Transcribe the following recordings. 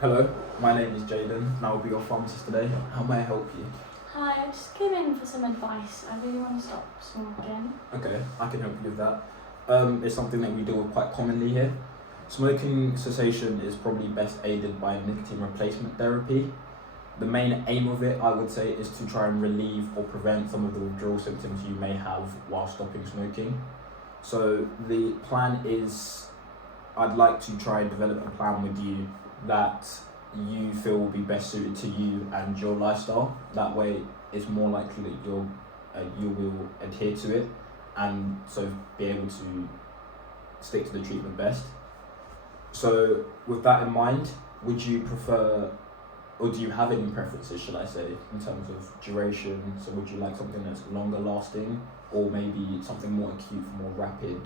Hello, my name is Jaden and I will be your pharmacist today. How may I help you? Hi, I just came in for some advice. I really want to stop smoking. Okay, I can help you with that. It's something that we do quite commonly here. Smoking cessation is probably best aided by nicotine replacement therapy. The main aim of it, I would say, is to try and relieve or prevent some of the withdrawal symptoms you may have while stopping smoking. So the plan is, I'd like to try and develop a plan with you that you feel will be best suited to you and your lifestyle. That way, it's more likely that you will adhere to it, and so be able to stick to the treatment best. So, with that in mind, would you prefer, or do you have any preferences, should I say, in terms of duration? So, would you like something that's longer lasting, or maybe something more acute for more rapid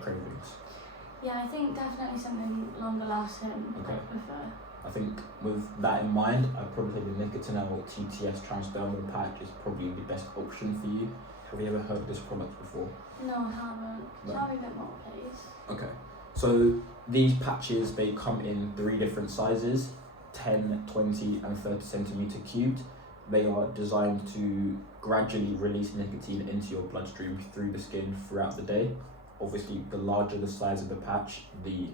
cravings? Yeah, I think definitely something longer lasting. Okay. I prefer. I think with that in mind, I'd probably say the Nicotinell TTS Transdermal patch is probably the best option for you. Have you ever heard of this product before? No, I haven't. No. Tell me a bit more, please. Okay. So these patches, they come in 3 different sizes, 10, 20 and 30 centimeter cubed. They are designed to gradually release nicotine into your bloodstream through the skin throughout the day. Obviously, the larger the size of the patch, the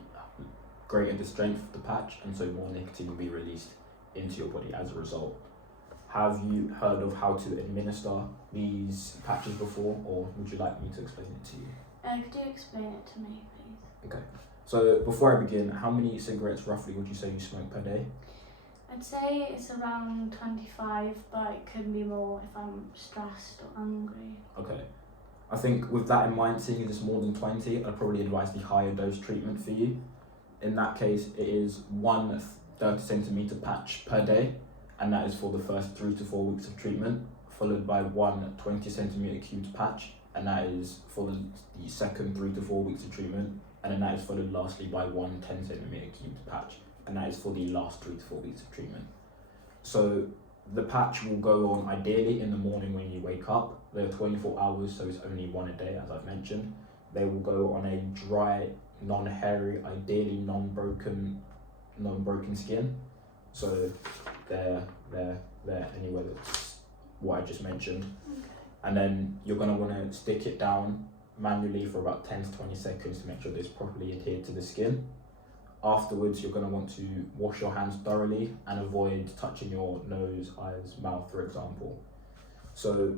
greater the strength of the patch, and so more nicotine will be released into your body as a result. Have you heard of how to administer these patches before, or would you like me to explain it to you? Could you explain it to me, please? Okay. So before I begin, how many cigarettes roughly would you say you smoke per day? I'd say it's around 25, but it could be more if I'm stressed or angry. Okay. I think with that in mind, seeing as it's more than 20, I'd probably advise the higher dose treatment for you. In that case, it is one 30 centimeter patch per day, and that is for the first 3 to 4 weeks of treatment, followed by one 20 centimeter cubed patch, and that is for the second 3 to 4 weeks of treatment, and then that is followed lastly by one 10 centimeter cubed patch, and that is for the last 3 to 4 weeks of treatment. So the patch will go on ideally in the morning when you wake up. They're 24 hours, so it's only one a day, as I've mentioned. They will go on a dry, non-hairy, ideally non-broken skin. So they're anywhere that's what I just mentioned. Okay. And then you're gonna wanna stick it down manually for about 10 to 20 seconds to make sure that it's properly adhered to the skin. Afterwards, you're going to want to wash your hands thoroughly and avoid touching your nose, eyes, mouth, for example. So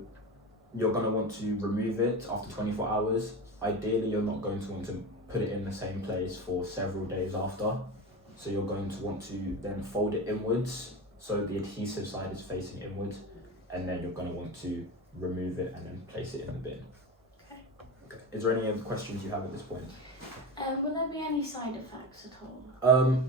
you're going to want to remove it after 24 hours. Ideally, you're not going to want to put it in the same place for several days after. So you're going to want to then fold it inwards, so the adhesive side is facing inwards, and then you're going to want to remove it and then place it in the bin. Okay. Is there any other questions you have at this point? Will there be any side effects at all?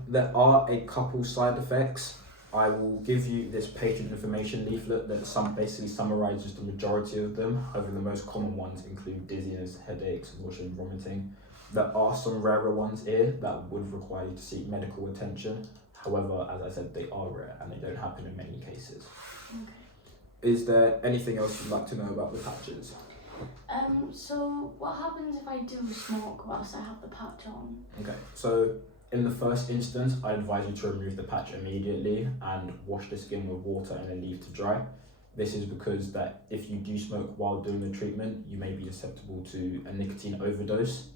There are a couple side effects. I will give you this patient information leaflet that basically summarizes the majority of them. However, the most common ones include dizziness, headaches, nausea, vomiting. There are some rarer ones here that would require you to seek medical attention. However, as I said, they are rare and they don't happen in many cases. Okay. Is there anything else you'd like to know about the patches? So what happens if I do smoke whilst I have the patch on? Okay, so in the first instance, I advise you to remove the patch immediately and wash the skin with water and then leave to dry. This is because that if you do smoke while doing the treatment, you may be susceptible to a nicotine overdose.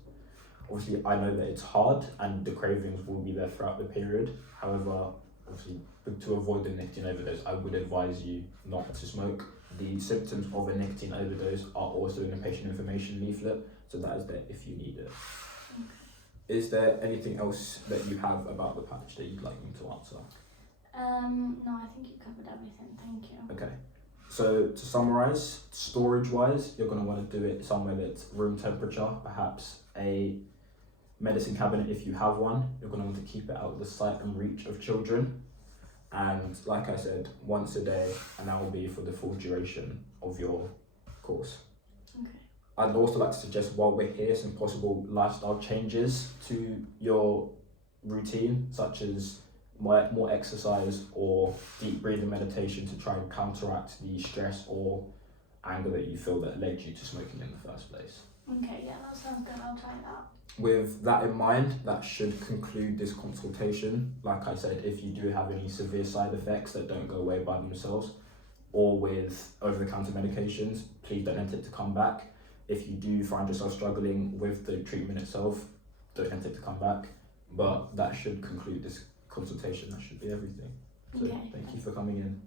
Obviously, I know that it's hard and the cravings will be there throughout the period. However, obviously, to avoid the nicotine overdose, I would advise you not to smoke. The symptoms of a nicotine overdose are also in the patient information leaflet, so that is there if you need it. Okay. Is there anything else that you have about the patch that you'd like me to answer? No, I think you covered everything, thank you. Okay, so to summarize, storage-wise, you're going to want to do it somewhere that's room temperature, perhaps a medicine cabinet if you have one. You're going to want to keep it out of the sight and reach of children. And like I said, once a day, and that will be for the full duration of your course. Okay. I'd also like to suggest, while we're here, some possible lifestyle changes to your routine, such as more exercise or deep breathing meditation to try and counteract the stress or anger that you feel that led you to smoking in the first place. Okay, yeah, that sounds good. I'll try that. With that in mind, that should conclude this consultation. Like I said, if you do have any severe side effects that don't go away by themselves, or with over-the-counter medications, please don't hesitate to come back. If you do find yourself struggling with the treatment itself, don't hesitate to come back. But that should conclude this consultation. That should be everything. So Okay. thank you for coming in.